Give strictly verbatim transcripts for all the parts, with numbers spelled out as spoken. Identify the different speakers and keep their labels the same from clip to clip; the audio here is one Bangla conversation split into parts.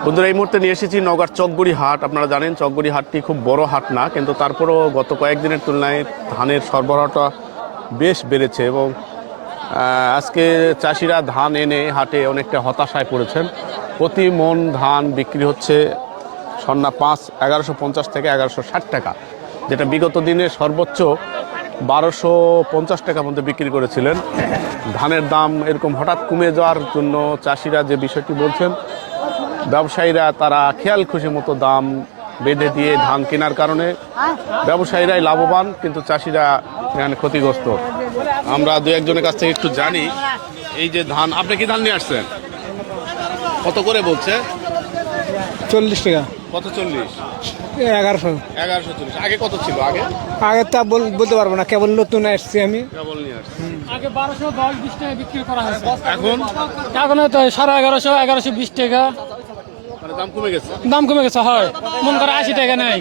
Speaker 1: বন্ধুরা, এই মুহূর্তে নিয়ে এসেছি নওগাঁর চকগুড়ি হাট। আপনারা জানেন চকগুড়ি হাটটি খুব বড় হাট না, কিন্তু তারপরেও গত কয়েকদিনের তুলনায় ধানের সরবরাহটা বেশ বেড়েছে এবং আজকে চাষিরা ধান এনে হাটে অনেকটা হতাশায় পড়েছেন। প্রতি মন ধান বিক্রি হচ্ছে সন্না পাঁচ এগারোশো পঞ্চাশ থেকে এগারোশো ষাট টাকা, যেটা বিগত দিনে সর্বোচ্চ বারোশো পঞ্চাশ টাকা পর্যন্ত বিক্রি করেছিলেন। ধানের দাম এরকম হঠাৎ কমে যাওয়ার জন্য চাষিরা যে বিষয়টি বলছেন, ব্যবসায়ীরা তারা খেয়াল খুশি মতো দাম বেঁধে দিয়ে ধান কেনার কারণে ব্যবসায়ীরাই লাভবান, কিন্তু চাষিরা এখানে ক্ষতিগ্রস্ত। আমরা দু একজনের কাছ থেকে একটু জানি। এই যে ধান, আপনি কি ধান নিয়ে আসছেন? কত করে বলছে?
Speaker 2: চল্লিশ টাকা।
Speaker 1: কত চল্লিশ?
Speaker 2: এগারোশো।
Speaker 1: এগারোশো চল্লিশ। আগে কত ছিল? আগে
Speaker 2: আগে তা বলতে পারবো না, কেবল নতুন আসছি আমি।
Speaker 1: কেবল নিয়ে আসছি।
Speaker 3: আগে বারোশো দশ বিশ টাকা বিক্রি করা হয়েছে,
Speaker 1: এখন
Speaker 3: এখন তো সাড়ে এগারোশো এগারোশো বিশ টাকা
Speaker 1: মানে দাম কমে গেছে।
Speaker 3: দাম কমে গেছে। হয় মন করে আশি টাকা নেই।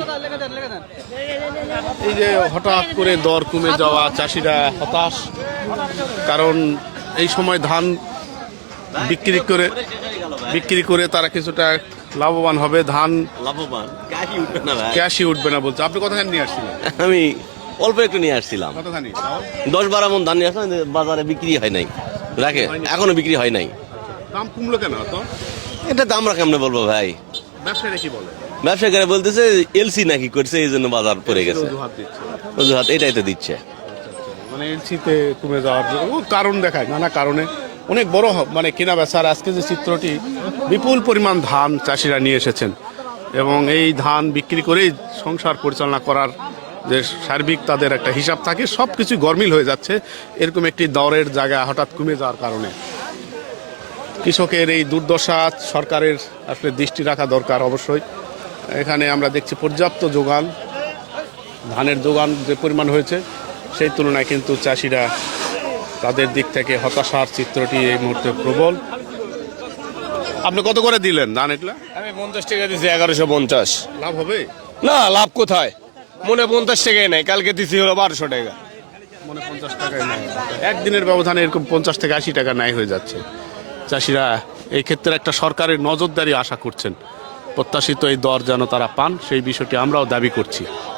Speaker 1: এই যে হঠাৎ করে দর কমে যাওয়া, চাষিরা হতাশ, কারণ এই সময় ধান বিক্রি করে বিক্রি করে তারা কিছুটা লাভবান হবে। ধান
Speaker 4: লাভবান ক্যাশই উঠবে না ভাই।
Speaker 1: ক্যাশই উঠবে না বলছে। আপনি কতখানি নিয়ে আসছিলেন?
Speaker 4: আমি অল্প একটু নিয়ে আসছিলাম,
Speaker 1: কতখানি?
Speaker 4: দশ বারো মন ধান নিয়ে আসলাম, কিন্তু বাজারে বিক্রি হয় নাই, রাখে এখনো বিক্রি হয় নাই।
Speaker 1: দাম কমলো কেন? তো
Speaker 4: এটা দাম আমরা কেমনে বলবো ভাই?
Speaker 1: ব্যবসায়ীরা কি বলে?
Speaker 4: ব্যবসায়ীরা বলতেছে এলসি নাকি করছে, এই জন্য বাজার পড়ে গেছে।
Speaker 1: অজুহাত দিচ্ছে।
Speaker 4: অজুহাত এটাই তো দিচ্ছে।
Speaker 1: মানে এলসিতে কমে যাওয়ার জন্য ও কারণ দেখায়, নানা কারণে অনেক বড় হ- মানে কেনা বেচার আজকে যে চিত্রটি, বিপুল পরিমাণ ধান চাষিরা নিয়ে এসেছেন এবং এই ধান বিক্রি করেই সংসার পরিচালনা করার যে সার্বিক তাদের একটা হিসাব থাকে, সব কিছু গরমিল হয়ে যাচ্ছে এরকম একটি দরের জায়গা হঠাৎ কমে যাওয়ার কারণে। কৃষকের এই দুর্দশা সরকারের আসলে দৃষ্টি রাখা দরকার অবশ্যই। এখানে আমরা দেখছি পর্যাপ্ত যোগান, ধানের যোগান যে পরিমাণ হয়েছে সেই তুলনায় কিন্তু চাষিরা তাদের দিক থেকে হতাশার চিত্রটি এই মুহূর্তে প্রবল। আপনি কত করে দিলেন ধান? এগুলা
Speaker 5: আমি পঞ্চাশ টাকা দিচ্ছি, এগারোশো পঞ্চাশ।
Speaker 1: লাভ হবে
Speaker 5: না, লাভ কোথায়? মনে পঞ্চাশ টাকাই নাই, কালকে দিচ্ছি হলো বারোশো টাকা।
Speaker 1: মনে পঞ্চাশ টাকায় নাই, একদিনের ব্যবধানে এরকম পঞ্চাশ থেকে আশি টাকা নাই হয়ে যাচ্ছে। চাষিরা এই ক্ষেত্রে একটা সরকারের নজরদারি আশা করছেন, প্রত্যাশিত এই দর যেন তারা পান, সেই বিষয়টি আমরাও দাবি করছি।